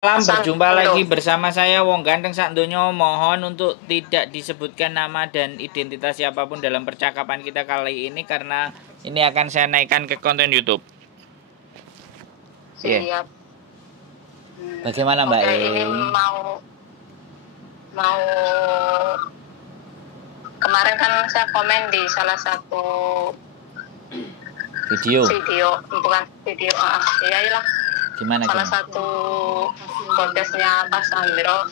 berjumpa lagi bersama saya Wong Ganteng sak donya. Mohon untuk tidak disebutkan nama dan identitas siapapun dalam percakapan kita kali ini karena ini akan saya naikkan ke konten YouTube. Siap. Yeah. Bagaimana Mbak? Ini mau kemarin kan saya komen di salah satu video bukan video iyalah gimana satu podcastnya Pak Sandro.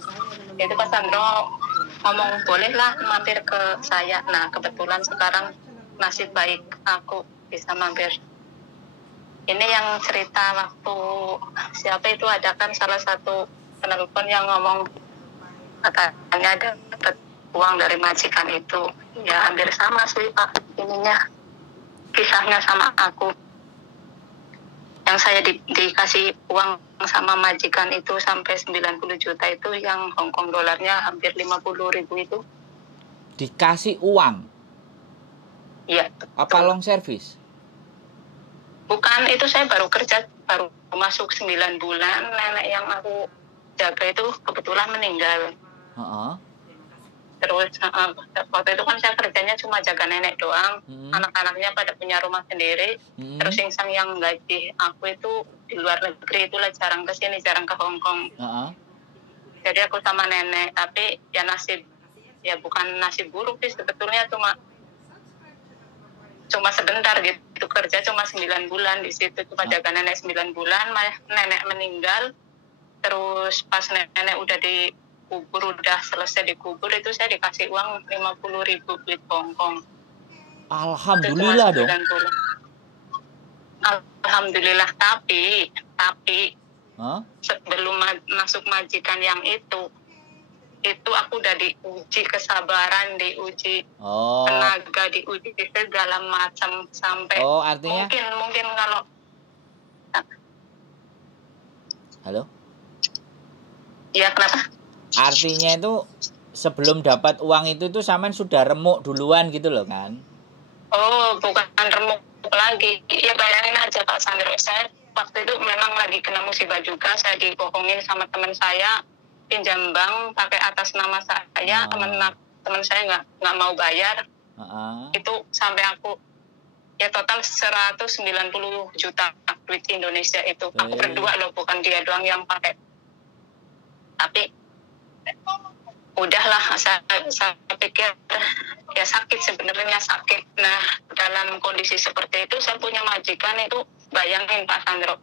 Itu Pak Sandro ngomong bolehlah mampir ke saya. Nah kebetulan sekarang nasib baik aku bisa mampir. Ini yang cerita waktu siapa itu ada kan salah satu penelpon yang ngomong katanya dapat uang dari majikan itu. Ya hampir sama sih Pak kisahnya sama aku. Yang saya dikasih uang sama majikan itu sampai 90 juta itu, yang Hongkong dolarnya hampir 50.000 itu. Dikasih uang? Iya. Apa long service? Bukan, itu saya baru kerja, baru masuk 9 bulan. Nenek yang aku jaga itu kebetulan meninggal. Terus waktu itu kan saya kerjanya cuma jaga nenek doang. Anak-anaknya pada punya rumah sendiri. Terus yang gaji aku itu di luar negeri, itulah jarang ke sini, jarang ke Hongkong. Jadi aku sama nenek, tapi ya bukan nasib buruk sih sebetulnya, cuma sebentar gitu, kerja cuma 9 bulan di situ, cuma jaga nenek 9 bulan. Nenek meninggal. Terus pas nenek udah selesai dikubur, itu saya dikasih uang 50.000 duit Hongkong. Alhamdulillah dong. Alhamdulillah, tapi sebelum masuk majikan yang itu aku udah diuji kesabaran, diuji tenaga, diuji segala macam sampai artinya mungkin kalau halo? Ya kenapa? Artinya itu sebelum dapat uang itu sampean sudah remuk duluan gitu loh kan? Oh, bukan remuk lagi. Ya bayangin aja Pak Sandro, saya waktu itu memang lagi kena musibah juga. Saya dibohongin sama teman saya, pinjam bank pakai atas nama saya. Teman saya nggak mau bayar. Itu sampai aku ya total 190 juta duit Indonesia itu. Aku berdua loh, bukan dia doang yang pakai. Tapi udahlah, saya pikir ya sakit, sebenarnya sakit. Nah dalam kondisi seperti itu saya punya majikan itu, bayangin Pak Sandro,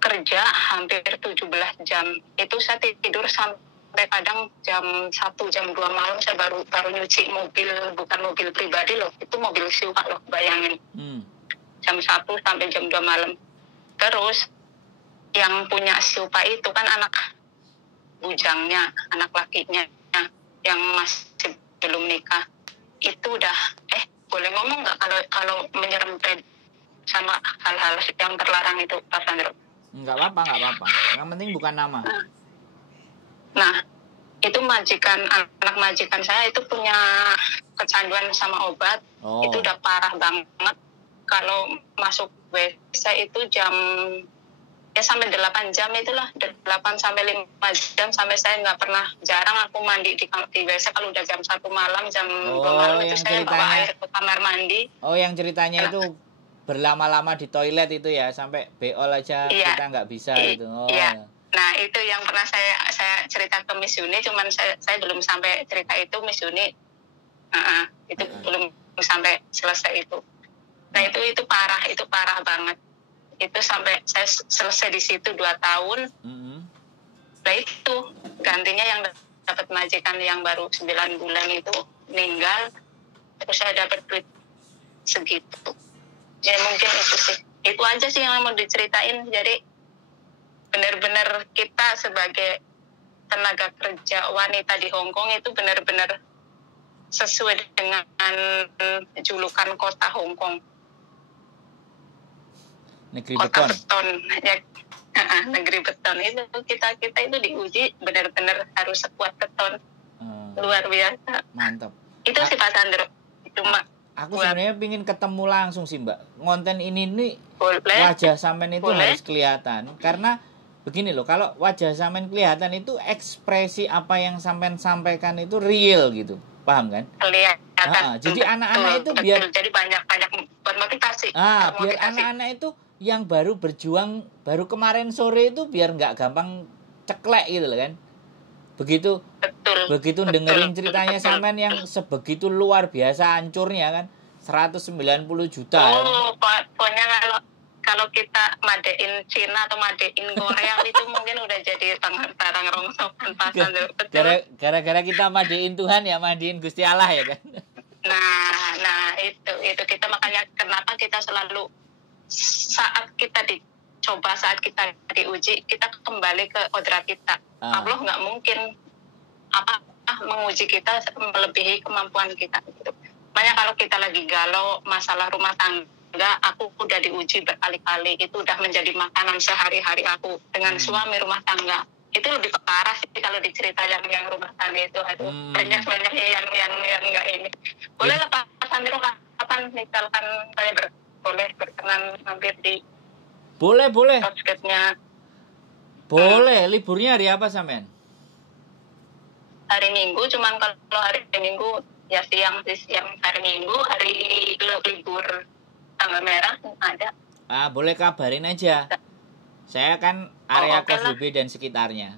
kerja hampir 17 jam. Itu saya tidur sampai kadang jam 1, jam 2 malam saya baru nyuci mobil, bukan mobil pribadi loh, itu mobil sewa loh, bayangin. Jam 1 sampai jam 2 malam. Terus yang punya sewa itu kan anak bujangnya, anak lakinya yang masih belum nikah. Itu udah boleh ngomong nggak kalau menyerempet sama hal-hal yang terlarang itu Pak Sandro? Nggak apa-apa. Yang penting bukan nama. Nah itu anak majikan saya itu punya kecanduan sama obat. Itu udah parah banget. Kalau masuk WC itu sampai 8 jam itulah, 8 sampai 5 jam, sampai saya nggak pernah, jarang aku mandi di WC kalau udah jam 1 malam, jam 2 malam itu saya bawa air ke kamar mandi. Yang ceritanya itu berlama-lama di toilet itu ya, sampai beol aja kita nggak bisa itu. Iya. Nah itu yang pernah saya cerita ke Miss Yuni, cuman saya belum sampai cerita itu Miss Yuni. Itu belum sampai selesai itu. Nah itu parah banget. Itu sampai saya selesai di situ 2 tahun. Nah itu gantinya yang dapat majikan yang baru 9 bulan itu meninggal, terus saya dapat duit segitu. Ya mungkin itu sih, itu aja sih yang mau diceritain. Jadi benar-benar kita sebagai tenaga kerja wanita di Hongkong itu benar-benar sesuai dengan julukan kota Hongkong. Negeri kota beton ya, negeri beton. Itu kita itu diuji benar-benar harus sekuat beton. Luar biasa, mantap. Itu sih Pak Sandro. Cuma aku sebenarnya pingin ketemu langsung sih Mbak. Konten ini nih wajah sampean itu harus kelihatan, karena begini loh, kalau wajah sampean kelihatan itu ekspresi apa yang sampean sampaikan itu real gitu, paham kan? Kelihatan. Jadi anak-anak itu biar jadi banyak bermotivasi. biar anak-anak itu yang baru berjuang baru kemarin sore itu biar nggak gampang ceklek gitu loh kan. Begitu dengerin ceritanya sampean yang sebegitu luar biasa hancurnya kan, 190 juta. Pokoknya kalau kita madein Cina atau madein Korea itu mungkin udah jadi barang rongsokan pasar. Gara-gara kita madein Tuhan ya, madein Gusti Allah ya kan. Nah itu kita makanya kenapa kita selalu saat kita dicoba, saat kita diuji, kita kembali ke kodrat kita. Allah nggak mungkin menguji kita melebihi kemampuan kita gitu. Makanya kalau kita lagi galau masalah rumah tangga, aku udah diuji berkali-kali, itu udah menjadi makanan sehari-hari aku dengan suami rumah tangga. Itu lebih parah sih kalau dicerita yang rumah tangga itu. Banyak yang nggak ini. Boleh lah Pak Sandro, kapan misalkan saya boleh berkenan mampir di boleh podcast-nya. Boleh. Liburnya hari apa sampean? Hari Minggu, cuman kalau hari Minggu ya siang hari Minggu, hari libur tanggal merah ada. Boleh kabarin aja. Saya kan area Kelas BB dan sekitarnya.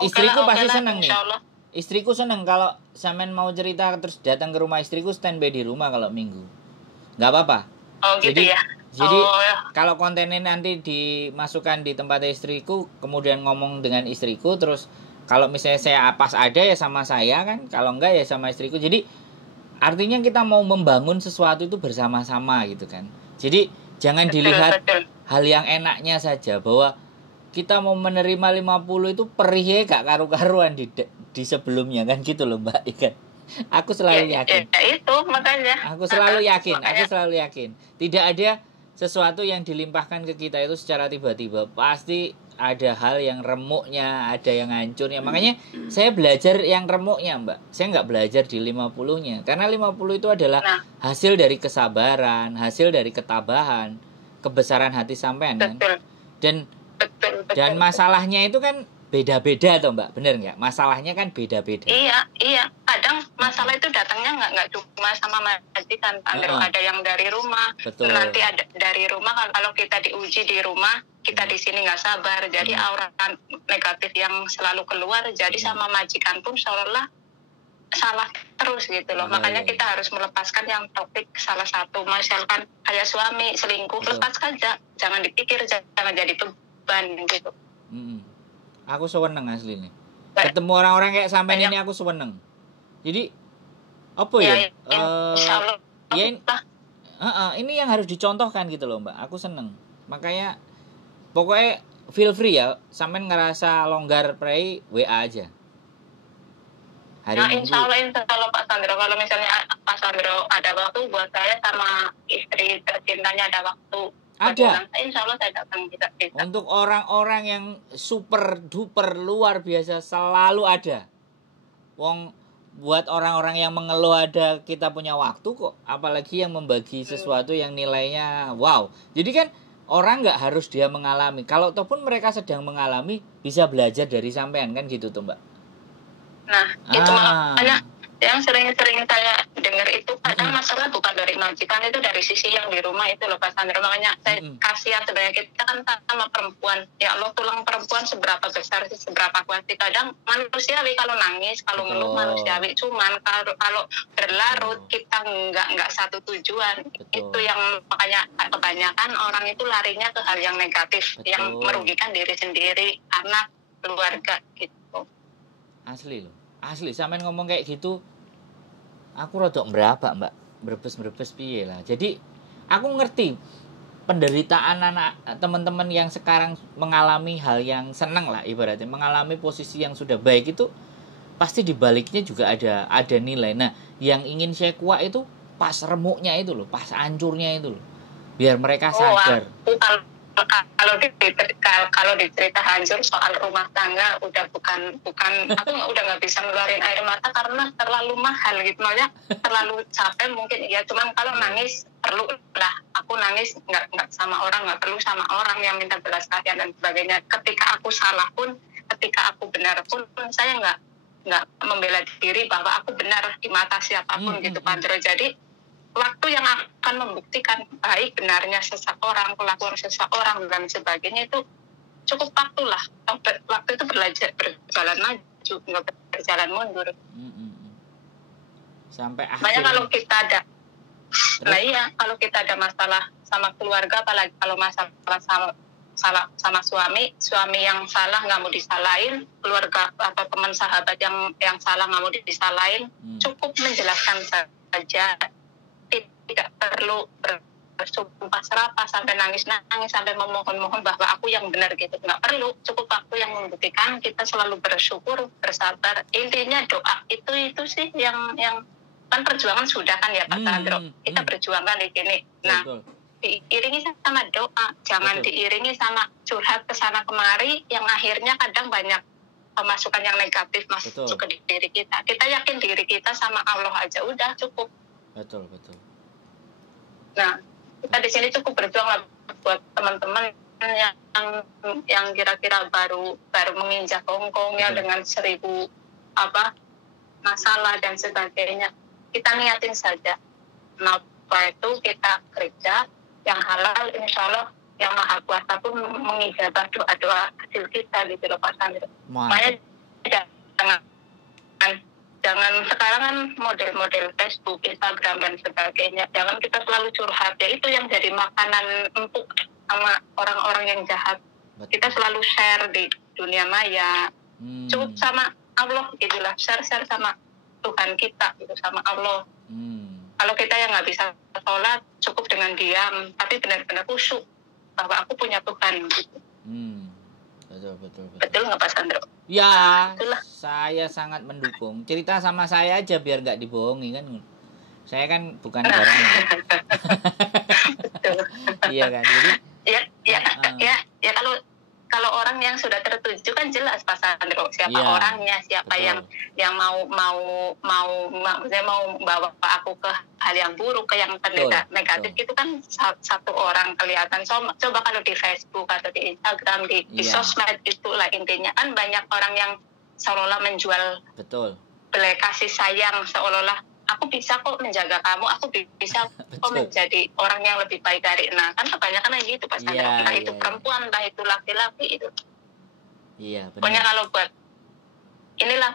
Istriku pasti seneng nih. Istriku seneng kalau sampean mau cerita terus datang ke rumah istriku, standby di rumah kalau Minggu. Nggak apa-apa. Gitu ya. Jadi kalau kontennya nanti dimasukkan di tempat istriku, kemudian ngomong dengan istriku, terus kalau misalnya saya pas ada ya sama saya kan, kalau enggak ya sama istriku. Jadi artinya kita mau membangun sesuatu itu bersama-sama gitu kan. Jadi jangan dilihat hal yang enaknya saja, bahwa kita mau menerima 50 itu perihnya gak karu-karuan di sebelumnya kan gitu loh Mbak ikan. Aku selalu yakin. Itu makanya. Aku selalu yakin. Tidak ada sesuatu yang dilimpahkan ke kita itu secara tiba-tiba. Pasti ada hal yang remuknya, ada yang hancurnya. Makanya saya belajar yang remuknya Mbak. Saya nggak belajar di 50-nya. Karena 50 itu adalah hasil dari kesabaran, hasil dari ketabahan, kebesaran hati sampean kan. Dan masalahnya itu kan beda-beda toh Mbak, bener nggak? Masalahnya kan beda-beda. Iya. Kadang masalah itu datangnya nggak cuma sama majikan, ada yang dari rumah. Betul. Nanti ada dari rumah, kalau kita diuji di rumah, kita di sini nggak sabar, jadi aura negatif yang selalu keluar, jadi sama majikan pun seolah salah terus gitu loh. Makanya kita harus melepaskan yang topik salah satu, misalkan kayak suami selingkuh, lepaskan aja, jangan dipikir, jangan jadi beban gitu. Aku seneng asli nih. Ketemu orang-orang kayak sampean ini aku seneng. Jadi apa ya? Insyaallah. Ini yang harus dicontohkan gitu loh Mbak. Aku seneng. Makanya pokoknya feel free ya. Sampean ngerasa longgar prei WA aja. Insya Allah Pak Sandro. Kalau misalnya Pak Sandro ada waktu buat saya sama istri tercintanya ada waktu. Ada. Insya Allah saya datang bisa. Untuk orang-orang yang super duper luar biasa selalu ada. Buat orang-orang yang mengeluh ada, kita punya waktu kok. Apalagi yang membagi sesuatu yang nilainya wow. Jadi kan orang nggak harus dia mengalami. Kalau ataupun mereka sedang mengalami, bisa belajar dari sampean kan gitu tuh Mbak. Nah itu makanya yang sering-sering saya dengar itu kadang masalah bukan dari majikan, itu dari sisi yang di rumah itu loh Pak Sandro. Makanya saya kasihan sebenarnya, kita kan sama perempuan, ya Allah, tulang perempuan seberapa besar sih, seberapa kuat sih. Kadang manusiawi kalau nangis, kalau ngeluh manusiawi, cuman kalau berlarut kita nggak satu tujuan. Itu yang makanya kebanyakan orang itu larinya ke hal yang negatif, yang merugikan diri sendiri, anak, keluarga gitu. Asli sampean ngomong kayak gitu aku rodok berapa Mbak, berbes piye lah. Jadi aku ngerti penderitaan anak teman-teman yang sekarang mengalami hal yang senang lah, ibaratnya mengalami posisi yang sudah baik itu pasti di baliknya juga ada nilai. Nah yang ingin saya kuat itu pas remuknya itu loh, pas hancurnya itu loh, biar mereka sadar. Kalau dicerita hancur soal rumah tangga udah bukan aku udah nggak bisa ngeluarin air mata karena terlalu mahal gitu, makanya terlalu capek mungkin ya. Cuman kalau nangis perlu lah, aku aku nangis nggak sama orang, nggak perlu sama orang yang minta belas kasihan dan sebagainya. Ketika aku salah pun, ketika aku benar pun saya nggak membela diri bahwa aku benar di mata siapapun gitu Pak Andro. Jadi waktu yang akan membuktikan baik benarnya seseorang, kelakuan seseorang dan sebagainya itu cukup waktu lah. Waktu itu berjalan maju, nggak berjalan mundur. Sampai akhir. Makanya kalau kita ada, nah iya, kalau kita ada masalah sama keluarga, apalagi kalau masalah sama suami yang salah nggak mau disalahin, keluarga atau teman sahabat yang salah nggak mau disalahin, cukup menjelaskan saja, tidak perlu bersumpah serapah sampai nangis sampai memohon bahwa aku yang benar gitu, nggak perlu. Cukup waktu yang membuktikan, kita selalu bersyukur, bersabar. Intinya doa itu sih yang kan perjuangan sudah kan ya Pak Sandro, kita berjuangkan di sini. Nah, diiringi sama doa, jangan diiringi sama curhat kesana kemari yang akhirnya kadang banyak pemasukan yang negatif masuk ke diri kita. Kita yakin diri kita sama Allah aja udah cukup. Betul. Nah, kita di sini cukup berjuang lah buat teman-teman yang kira-kira baru menginjak hongkongnya dengan 1000 masalah dan sebagainya. Kita niatin saja. Kenapa itu kita kerja yang halal, insya Allah yang Maha Kuasa pun mengijabah doa-doa kecil kita gitu loh Pak Sandro. Makanya jangan sekarang kan model-model Facebook, Instagram dan sebagainya. Jangan kita selalu curhat. Ya itu yang jadi makanan empuk sama orang-orang yang jahat. Kita selalu share di dunia maya. Cukup sama Allah gitulah, share sama Tuhan kita gitu, sama Allah. Kalau kita yang nggak bisa sholat, cukup dengan diam, tapi benar-benar khusyuk bahwa aku punya Tuhan gitu. Betul nggak Pak Sandro? Ya, itulah. Saya sangat mendukung. Cerita sama saya aja biar nggak dibohongi kan. Saya kan bukan orangnya. Betul. Iya kan. Jadi ya kalau orang yang sudah tertuju kan jelas Pak Sandro siapa orangnya, siapa yang mau bawa aku ke hal yang buruk, ke yang negatif. Itu kan satu orang kelihatan. Coba kalau di Facebook atau di Instagram, di sosmed, itulah intinya kan banyak orang yang seolah-olah menjual belai kasih sayang, seolah-olah aku bisa kok menjaga kamu, aku bisa kok menjadi orang yang lebih baik dari. Nah kan kebanyakan kayak gitu Pak Sandro, entah itu perempuan, entah itu laki-laki itu. Iya benar. Pokoknya kalau buat inilah,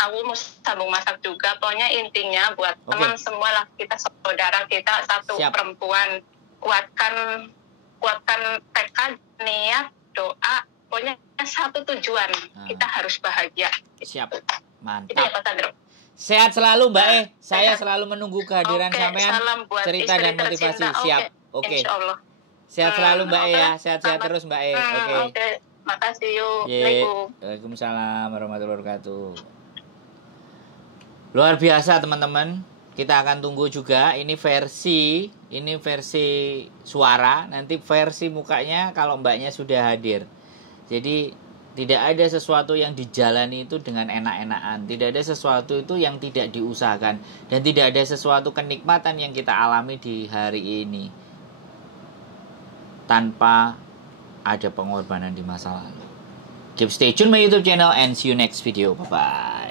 aku mau sambung masak juga. Pokoknya intinya buat teman semua lah, kita saudara kita satu. Siap. Perempuan, kuatkan tekad, niat, doa. Pokoknya satu tujuan, kita harus bahagia. Siap, mantap. Itu ya Pak Sandro. Sehat selalu Mbak saya selalu menunggu kehadiran sampean, cerita dan motivasi. Siap. Oke. Sehat selalu Mbak ya, sehat-sehat terus Mbak Oke. Makasih yuk. Waalaikumsalam warahmatullahi wabarakatuh. Luar biasa teman-teman. Kita akan tunggu juga ini versi suara, nanti versi mukanya kalau Mbaknya sudah hadir. Jadi tidak ada sesuatu yang dijalani itu dengan enak-enakan. Tidak ada sesuatu itu yang tidak diusahakan. Dan tidak ada sesuatu kenikmatan yang kita alami di hari ini tanpa ada pengorbanan di masa lalu. Keep stay tune my YouTube channel and see you next video. Bye-bye.